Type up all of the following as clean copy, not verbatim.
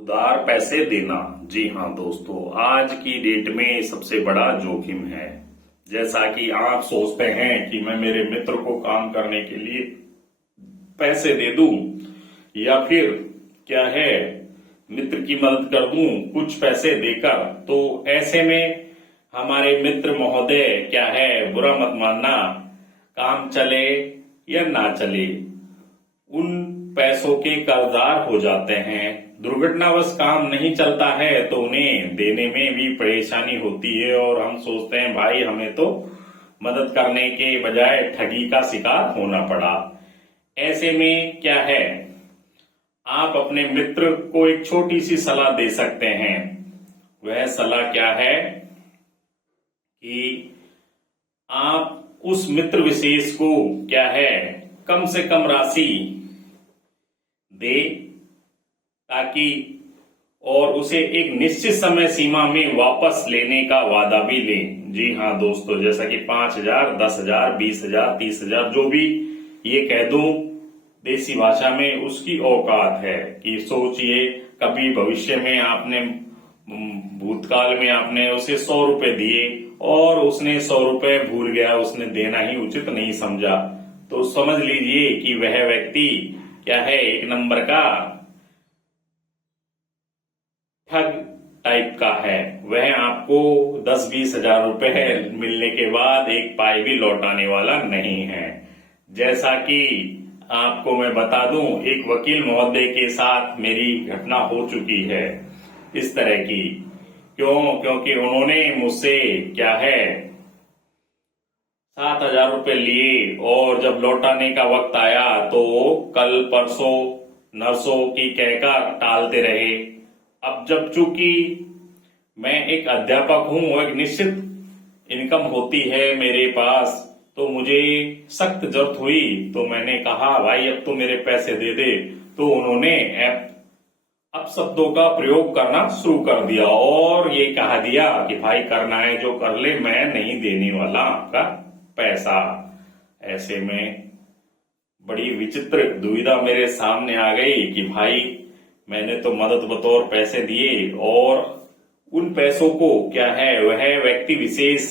उधार पैसे देना, जी हाँ दोस्तों, आज की डेट में सबसे बड़ा जोखिम है। जैसा कि आप सोचते हैं कि मैं मेरे मित्र को काम करने के लिए पैसे दे दूं या फिर क्या है मित्र की मदद कर दूं कुछ पैसे देकर, तो ऐसे में हमारे मित्र महोदय क्या है, बुरा मत मानना, काम चले या ना चले उन पैसों के कर्जदार हो जाते हैं। दुर्घटनावश काम नहीं चलता है तो उन्हें देने में भी परेशानी होती है और हम सोचते हैं भाई हमें तो मदद करने के बजाय ठगी का शिकार होना पड़ा। ऐसे में क्या है, आप अपने मित्र को एक छोटी सी सलाह दे सकते हैं। वह सलाह क्या है कि आप उस मित्र विशेष को क्या है कम से कम राशि दे, ताकि और उसे एक निश्चित समय सीमा में वापस लेने का वादा भी लें। जी हाँ दोस्तों, जैसा कि 5,000, 10,000, 20,000, 30,000 जो भी ये कह दूं देसी भाषा में, उसकी औकात है कि सोचिए कभी भविष्य में आपने भूतकाल में आपने उसे 100 रुपए दिए और उसने 100 रुपए भूल गया, उसने देना ही उचित नहीं समझा, तो समझ लीजिए कि वह व्यक्ति क्या है एक नंबर का ठग टाइप का है। वह आपको 10-20 हजार रुपए मिलने के बाद एक पाई भी लौटाने वाला नहीं है। जैसा कि आपको मैं बता दूं, एक वकील महोदय के साथ मेरी घटना हो चुकी है इस तरह की। क्योंकि उन्होंने मुझसे क्या है 7,000 रुपए लिए और जब लौटाने का वक्त आया तो कल परसों नरसों की कहकर टालते रहे। अब जब चूंकि मैं एक अध्यापक हूं और एक निश्चित इनकम होती है मेरे पास, तो मुझे सख्त जरूरत हुई, तो मैंने कहा भाई अब तो मेरे पैसे दे दे। तो उन्होंने अपशब्दों का प्रयोग करना शुरू कर दिया और ये कहा दिया कि भाई करना है जो कर ले, मैं नहीं देने वाला आपका पैसा। ऐसे में बड़ी विचित्र दुविधा मेरे सामने आ गई कि भाई मैंने तो मदद बतौर पैसे दिए और उन पैसों को क्या है वह व्यक्ति विशेष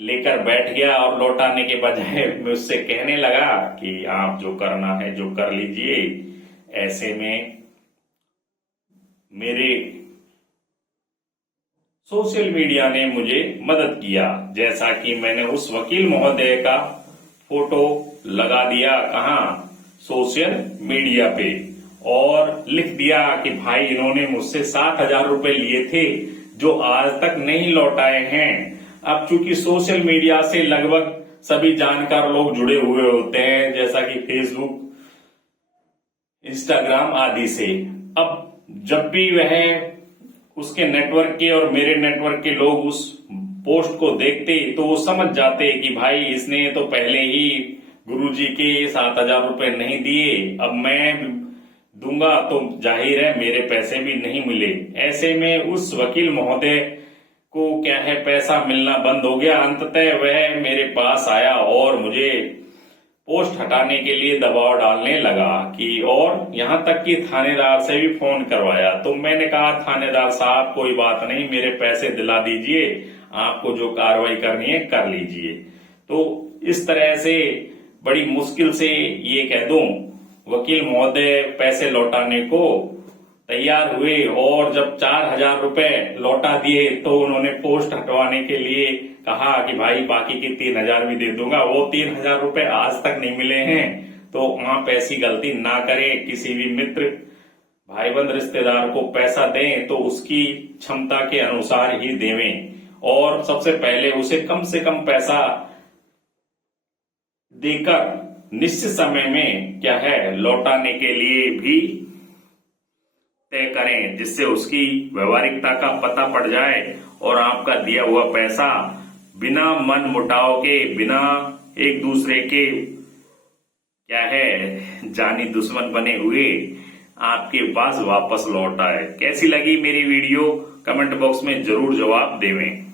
लेकर बैठ गया और लौटाने के बजाय मुझसे कहने लगा कि आप जो करना है जो कर लीजिए। ऐसे में मेरे सोशल मीडिया ने मुझे मदद किया। जैसा कि मैंने उस वकील महोदय का फोटो लगा दिया कहाँ, सोशल मीडिया पे, और लिख दिया कि भाई इन्होंने मुझसे 7,000 रुपए लिए थे जो आज तक नहीं लौटाए हैं। अब चूंकि सोशल मीडिया से लगभग सभी जानकार लोग जुड़े हुए होते हैं, जैसा कि फेसबुक, इंस्टाग्राम आदि से। अब जब भी वह उसके नेटवर्क के और मेरे नेटवर्क के लोग उस पोस्ट को देखते तो वो समझ जाते कि भाई इसने तो पहले ही गुरुजी के 7,000 रुपए नहीं दिए, अब मैं दूंगा तो जाहिर है मेरे पैसे भी नहीं मिले। ऐसे में उस वकील महोदय को क्या है पैसा मिलना बंद हो गया। अंततः वह मेरे पास आया और मुझे पोस्ट हटाने के लिए दबाव डालने लगा कि, और यहां तक कि थानेदार से भी फोन करवाया। तो मैंने कहा थानेदार साहब कोई बात नहीं, मेरे पैसे दिला दीजिए, आपको जो कार्रवाई करनी है कर लीजिए। तो इस तरह से बड़ी मुश्किल से ये कह दूं वकील महोदय पैसे लौटाने को तैयार हुए और जब 4,000 रुपए लौटा दिए तो उन्होंने पोस्ट हटवाने के लिए कहा कि भाई बाकी के 3,000 भी दे दूंगा। वो 3,000 रुपए आज तक नहीं मिले हैं। तो आप ऐसी गलती ना करें, किसी भी मित्र भाईबंद रिश्तेदार को पैसा दें तो उसकी क्षमता के अनुसार ही देवें और सबसे पहले उसे कम से कम पैसा देकर निश्चित समय में क्या है लौटाने के लिए भी तय करें, जिससे उसकी व्यवहारिकता का पता पड़ जाए और आपका दिया हुआ पैसा बिना मन मुटाव के, बिना एक दूसरे के क्या है जानी दुश्मन बने हुए आपके पास वापस लौट आए। कैसी लगी मेरी वीडियो कमेंट बॉक्स में जरूर जवाब देवें।